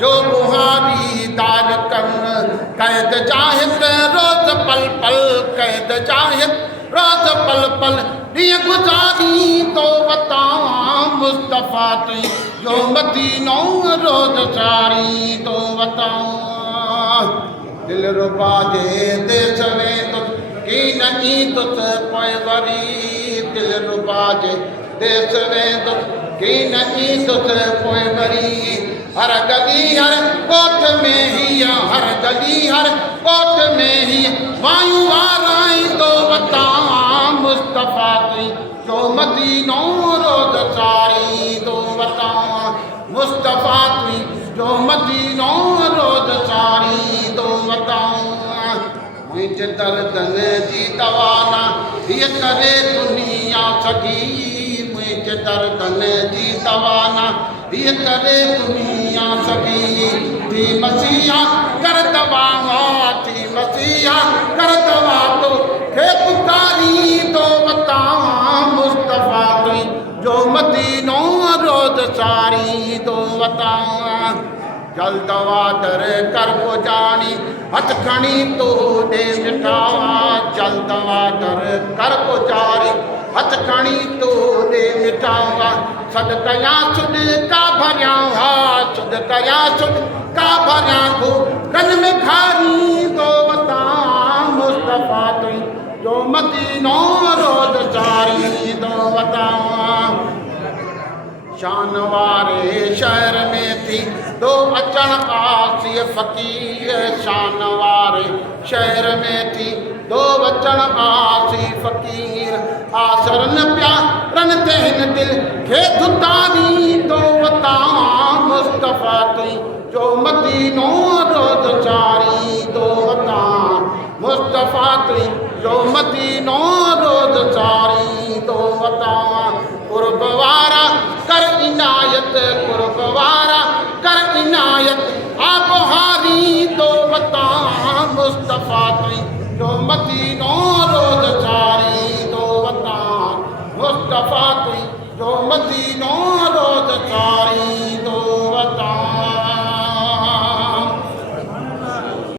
जो बुहारी दार कर कैद जाहिद रोज पल पल कैद जाहिद रोज पल पल दिए गुजारी तो बता मुस्तफ़ा तुई जो मदीनो रोज सारी तो बता दिल रुबा जे देश में तो की नहीं तुझ पोए वरी दिल रुबा जे देश में तो की नहीं तुझ पोए वरी हर गली हर कोठ में ही हर गली हर कोठ में ही वायु वाराई तो बता मुस्तफ़ा तुई जो मदीनो रोज सारी तो बता मुस्तफ़ा तुई जो मदीनो रोज सारी तो बता मुझे दर्दन जी दवाना ये करे दुनिया सगी मुझे दर्दन जी दवाना ये करे दुनिया सगी थी मसीहा कर दवा थी मसीहा कर दवा तो खे पुकारी तो बता मुस्तफ़ा तुई जो मदीनो रोज सारी तो बता जल दवा दर कर को जानी हथ खणी तो दे मिठावा जल दवा दर कर को जारी हथ खणी तो दे मिठावा सद कया सुद का भरिया हा सुद कया सुद का भरिया को कल में खारी तो बता मुस्तफ़ा तुई जो मदीनो रोज सारी तो बता शान वारे शहर में थी दो अचण आसी फ़कीर शान वारे शहर में थी दो अचण आसी फ़कीर आसरन प्या रन ते हिन दिल खे धुतारी तो बता मुस्तफ़ा तुई जो मदीनो रोज सारी तो बता मुस्तफ़ा तुई जो मदीनो रोज सारी तो बता कुर्ब वारा कर इनायत कुर्ब वारा कर इनायत आप हारी तो बता मुस्तफ़ा तुई जो मदीनो